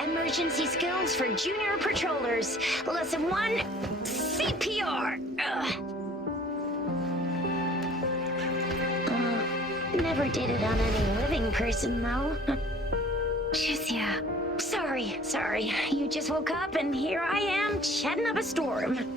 Emergency skills for junior patrollers. Lesson 1, CPR. Never did it on any living person, though. Just, yeah. Sorry. You just woke up and here I am, chatting up a storm.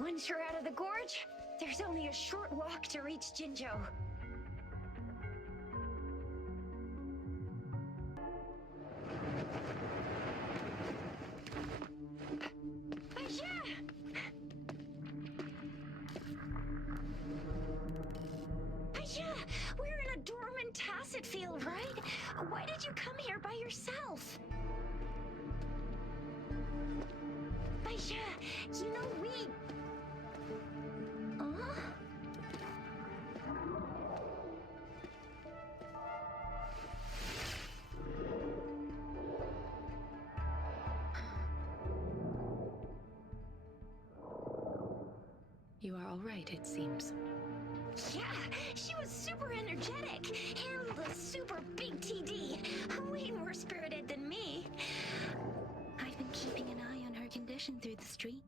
Once you're out of the gorge, there's only a short walk to reach Jinzhou. Aisha, we're in a dormant tacit field, right? Why did you come here by yourself? Aisha, you know we... You are all right, it seems. Yeah, she was super energetic, and the super big TD, way more spirited than me. I've been keeping an eye on her condition through the street.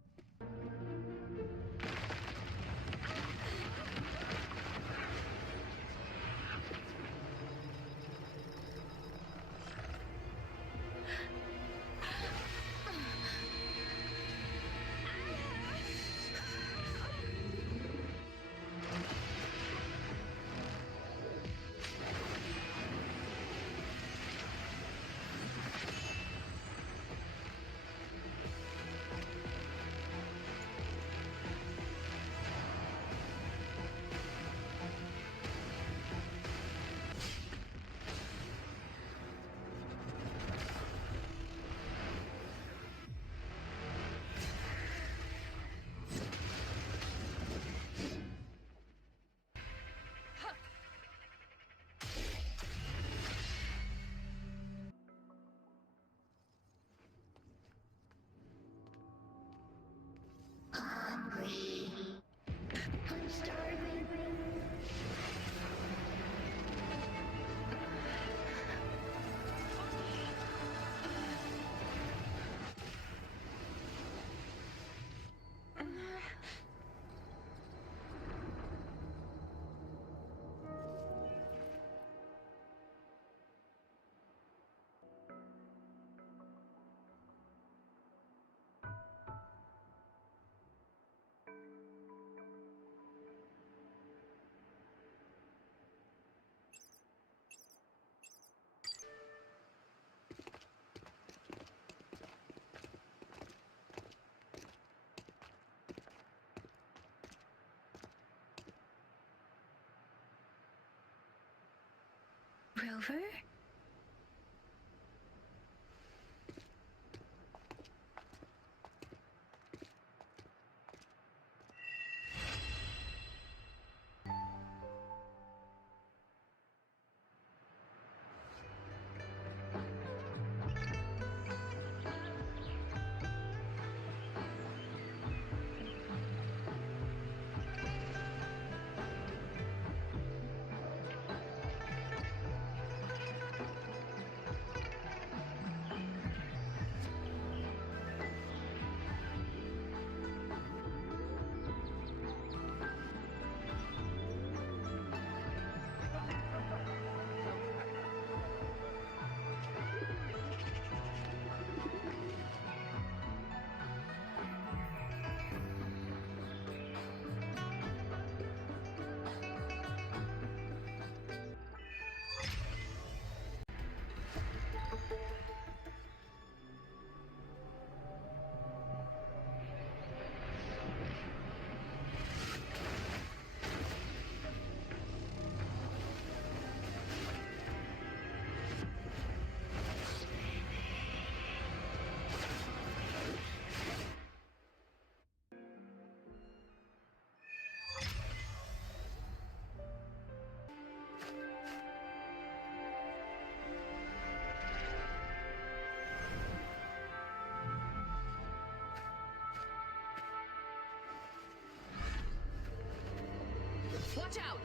Rover? Watch out!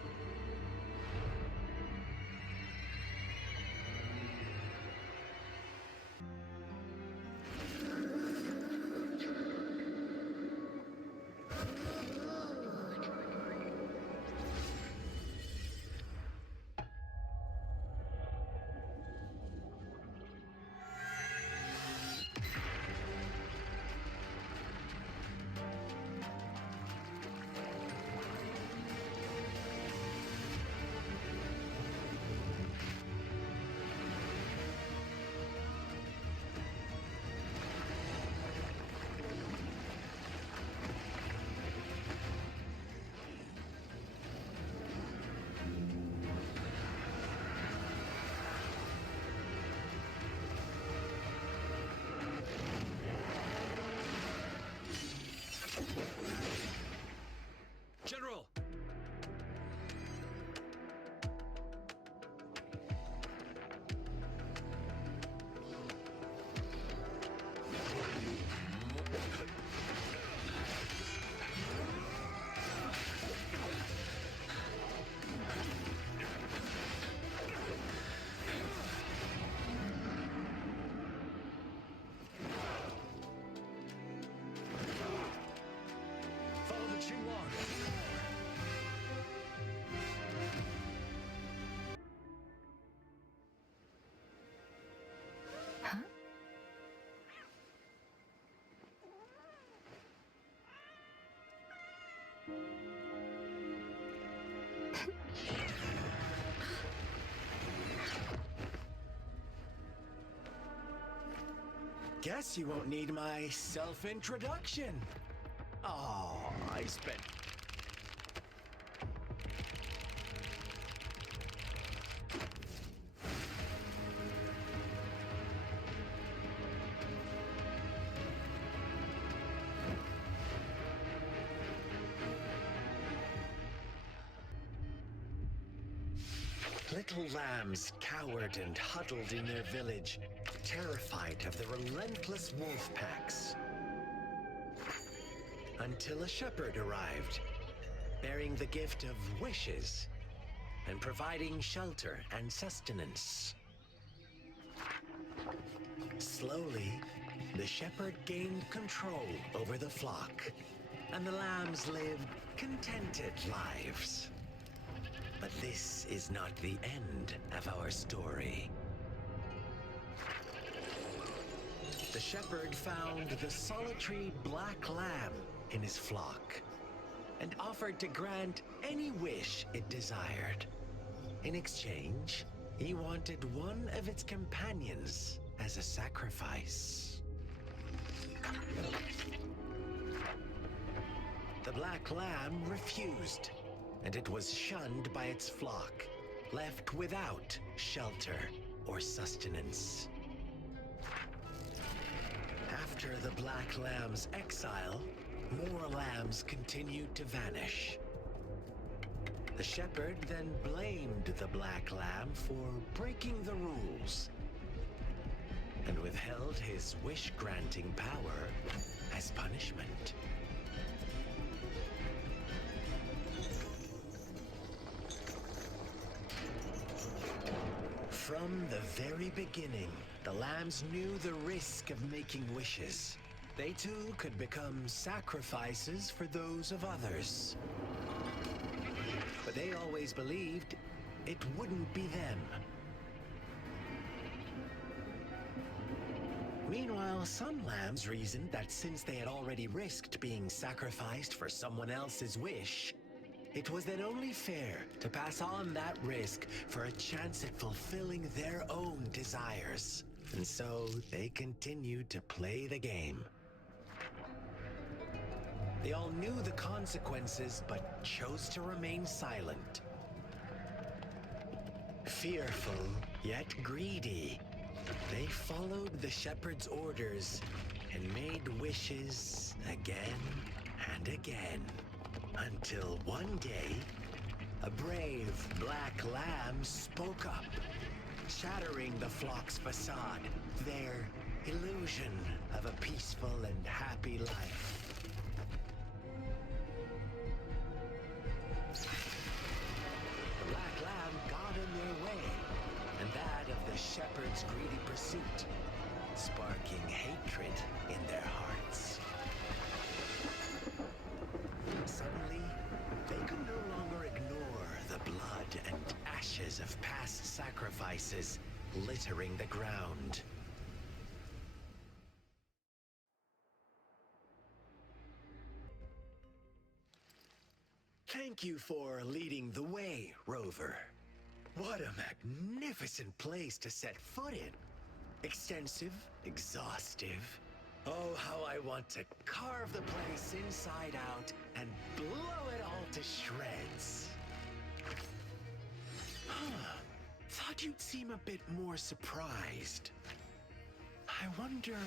General! Follow the Xinguang. Huh? Guess you won't need my self-introduction. Oh, I spent... Little lambs cowered and huddled in their village, terrified of the relentless wolf packs. Until a shepherd arrived, bearing the gift of wishes and providing shelter and sustenance. Slowly, the shepherd gained control over the flock, and the lambs lived contented lives. But this is not the end of our story. The shepherd found the solitary black lamb in his flock and offered to grant any wish it desired. In exchange, he wanted one of its companions as a sacrifice. The black lamb refused, and it was shunned by its flock. left without shelter or sustenance. After the Black Lamb's exile, more lambs continued to vanish. The shepherd then blamed the Black Lamb for breaking the rules and withheld his wish-granting power as punishment. From the very beginning, the lambs knew the risk of making wishes. They too could become sacrifices for those of others. But they always believed it wouldn't be them. Meanwhile, some lambs reasoned that since they had already risked being sacrificed for someone else's wish, it was then only fair to pass on that risk for a chance at fulfilling their own desires. And so they continued to play the game. They all knew the consequences, but chose to remain silent. Fearful, yet greedy, they followed the shepherd's orders and made wishes again and again. Until one day, a brave black lamb spoke up, shattering the flock's facade, their illusion of a peaceful and happy life. The Black Lamb got in their way, and that of the shepherd's greedy pursuit, sparking hatred in their hearts. Suddenly, they could no longer ignore the blood and ashes of past sacrifices littering the ground. Thank you for leading the way, Rover. What a magnificent place to set foot in. Extensive, exhaustive. Oh, how I want to carve the place inside out and blow it all to shreds. Thought you'd seem a bit more surprised. I wonder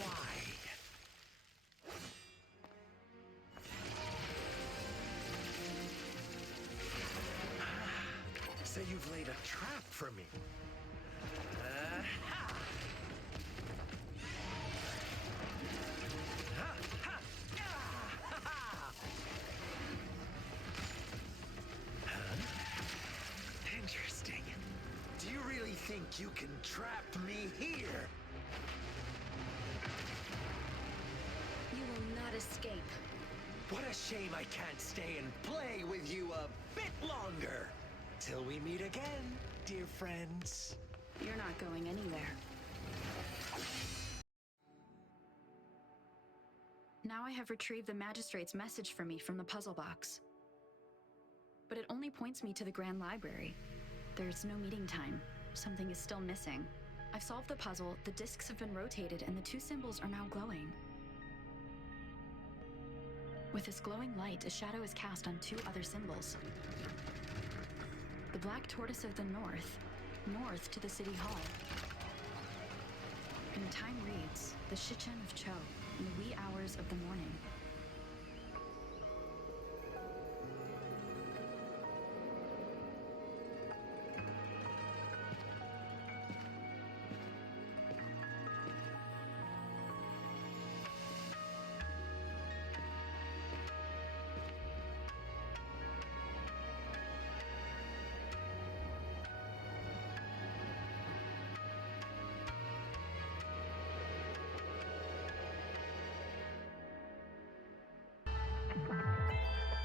why. So you've laid a trap for me. Interesting. Do you really think you can trap me here? You will not escape. What a shame I can't stay and play with you a bit longer. Till we meet again, dear friends. You're not going anywhere. Now I have retrieved the magistrate's message for me from the puzzle box. But it only points me to the Grand Library. There's no meeting time. Something is still missing. I've solved the puzzle, the discs have been rotated, and the two symbols are now glowing. With this glowing light, a shadow is cast on two other symbols. The black tortoise of the north to the city hall. And the time reads, the Shichen of Cho, in the wee hours of the morning.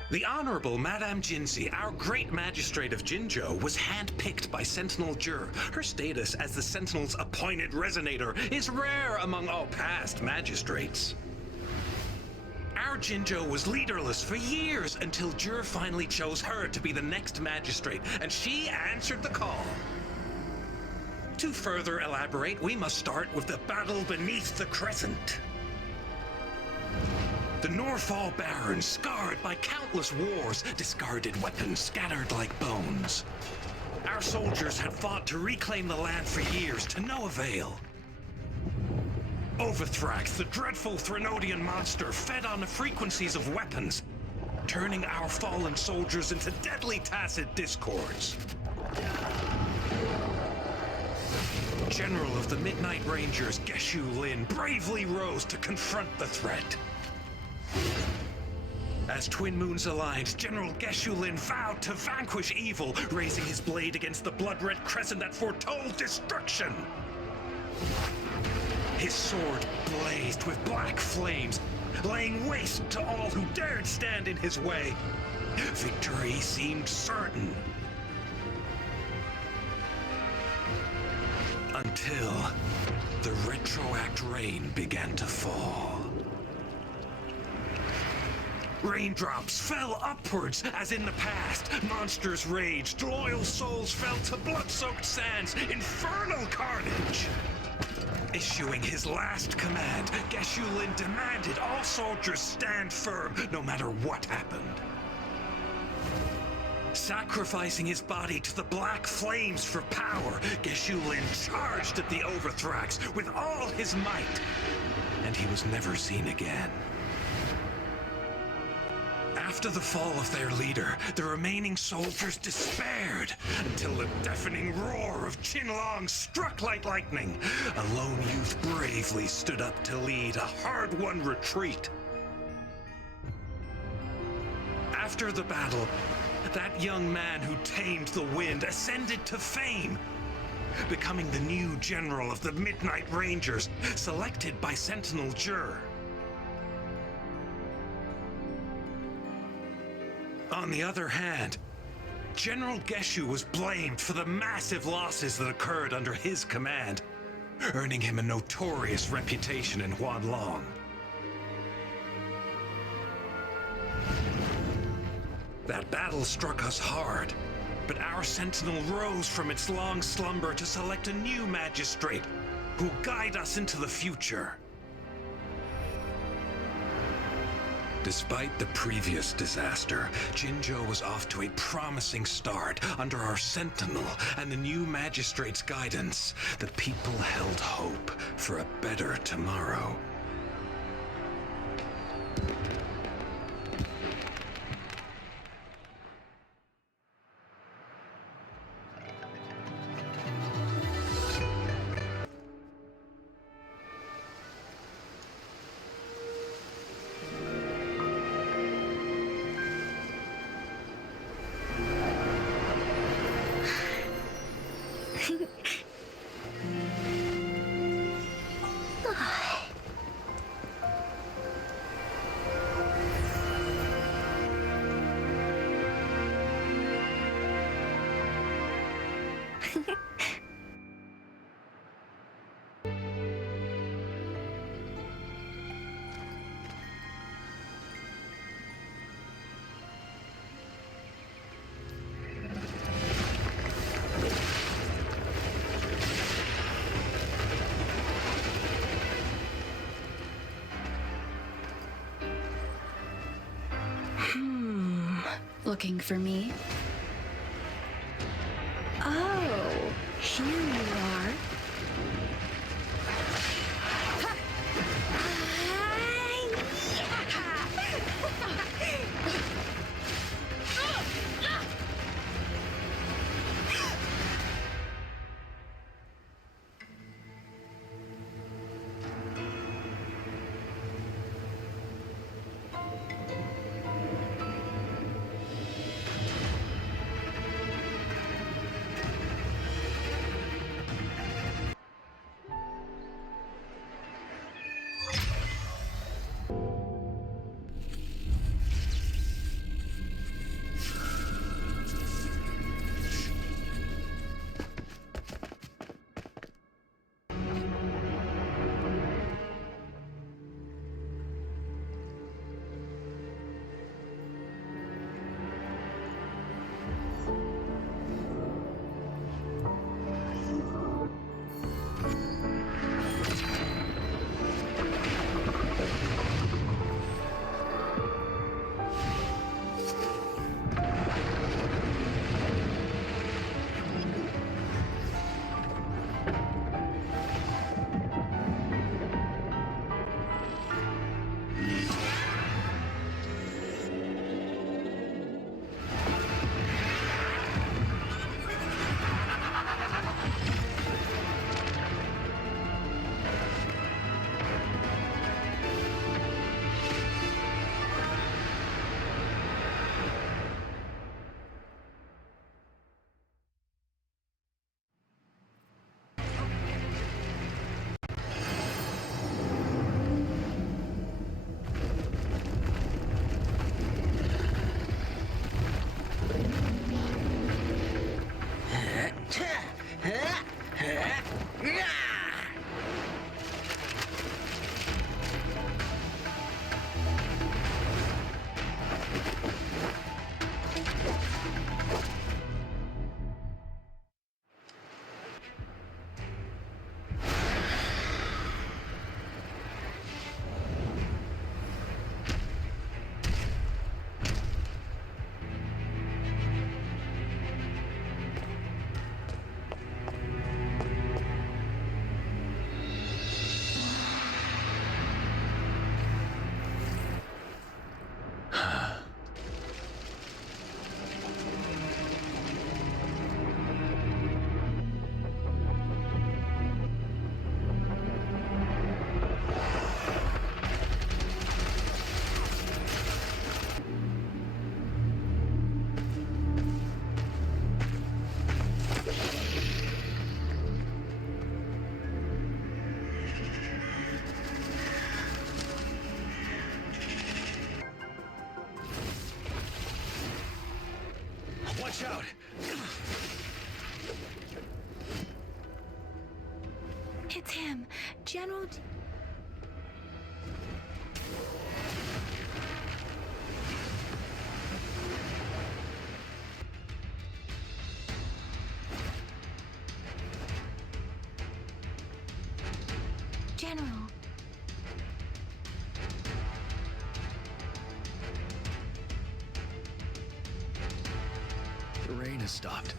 The Honorable Madame Jinzi, our great magistrate of Jinzhou, was handpicked by Sentinel Jur. Her status as the Sentinel's appointed resonator is rare among all past magistrates. Our Jinzhou was leaderless for years until Jur finally chose her to be the next magistrate, and she answered the call. To further elaborate, we must start with the battle beneath the crescent. The Norfall Barons, scarred by countless wars, discarded weapons scattered like bones. Our soldiers had fought to reclaim the land for years, to no avail. Overthrax, the dreadful Threnodian monster, fed on the frequencies of weapons, turning our fallen soldiers into deadly tacit discords. General of the Midnight Rangers, Geshu Lin, bravely rose to confront the threat. As Twin Moons Alliance, General Geshu Lin vowed to vanquish evil, raising his blade against the blood-red crescent that foretold destruction. His sword blazed with black flames, laying waste to all who dared stand in his way. Victory seemed certain. Until the retroact rain began to fall. Raindrops fell upwards as in the past. Monsters raged, loyal souls fell to blood-soaked sands, infernal carnage. Issuing his last command, Geshu Lin demanded all soldiers stand firm no matter what happened. Sacrificing his body to the black flames for power, Geshu Lin charged at the Overthrax with all his might, and he was never seen again. After the fall of their leader, the remaining soldiers despaired until the deafening roar of Qinlong struck like lightning. A lone youth bravely stood up to lead a hard-won retreat. After the battle, that young man who tamed the wind ascended to fame, becoming the new general of the Midnight Rangers, selected by Sentinel Jur. On the other hand, General Geshu was blamed for the massive losses that occurred under his command, earning him a notorious reputation in Hunglong. That battle struck us hard, but our sentinel rose from its long slumber to select a new magistrate who'll guide us into the future. Despite the previous disaster, Jinzhou was off to a promising start. Under our sentinel and the new magistrate's guidance, the people held hope for a better tomorrow. Looking for me? Oh, here you are. Watch out! It's him, General. General. The rain has stopped.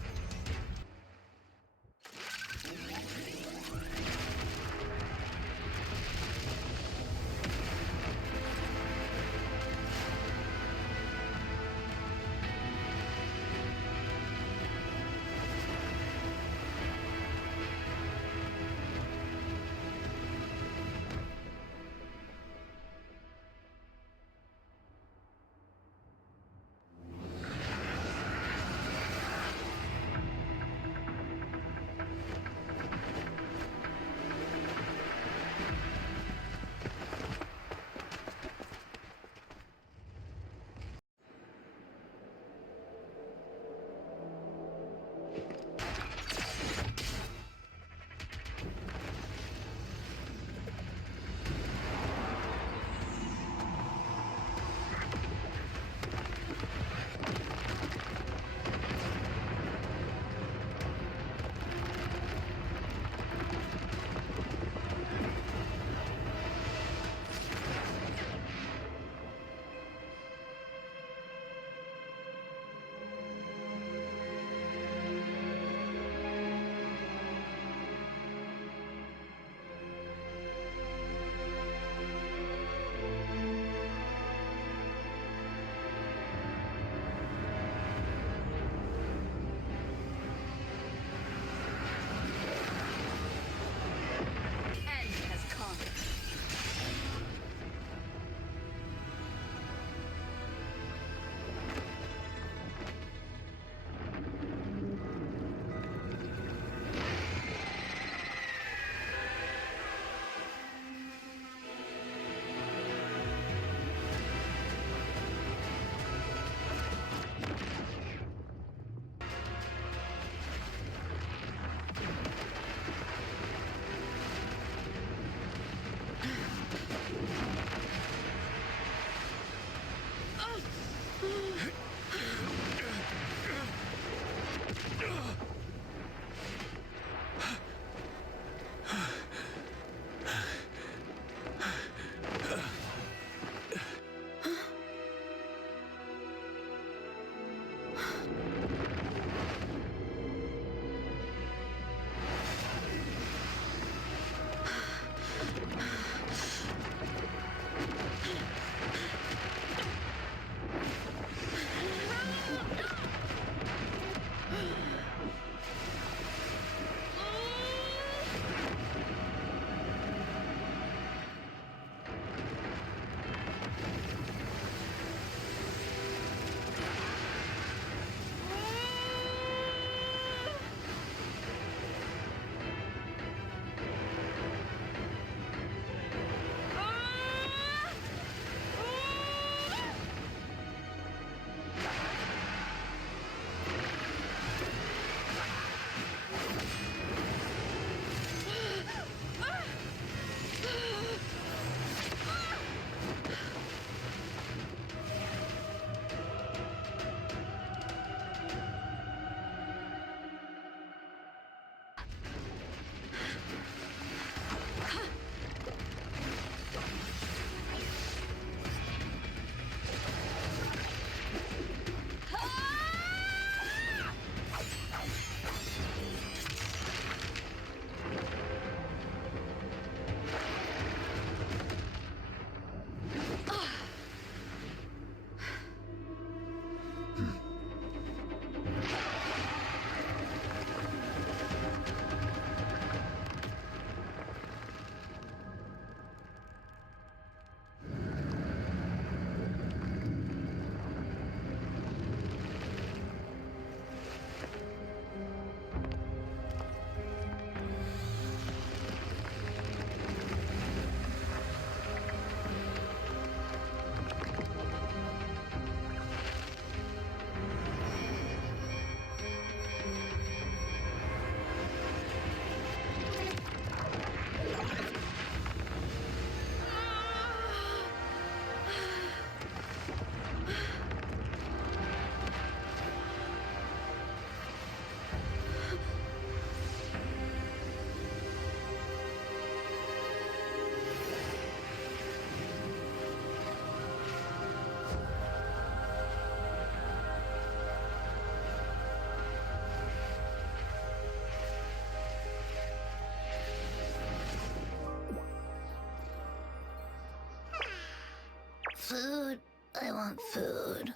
Food. I want food.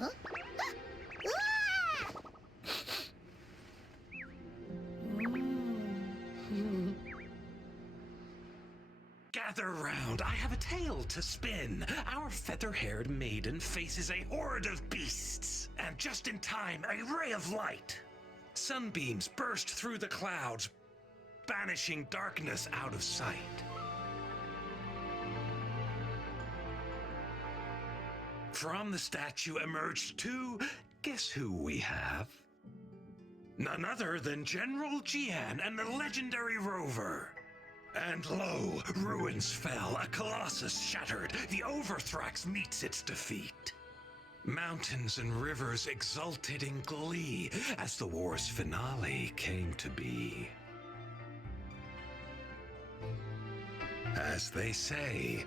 Huh? Gather round, I have a tale to spin. Our feather-haired maiden faces a horde of beasts. And just in time, a ray of light. Sunbeams burst through the clouds, banishing darkness out of sight. From the statue emerged two, guess who we have? None other than General Jian and the legendary rover. And lo, ruins fell, a colossus shattered, the Overthrax meets its defeat. Mountains and rivers exulted in glee as the war's finale came to be. As they say,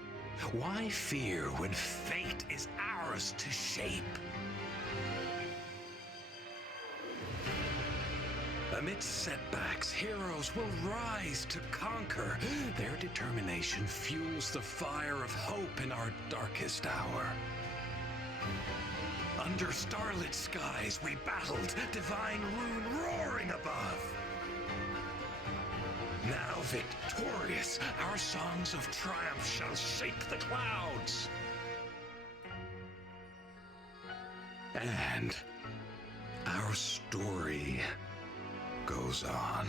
why fear when fate is ours to shape? Amidst setbacks, heroes will rise to conquer. Their determination fuels the fire of hope in our darkest hour. Under starlit skies we battled, divine rune roaring above. Now victorious, our songs of triumph shall shake the clouds. And our story goes on.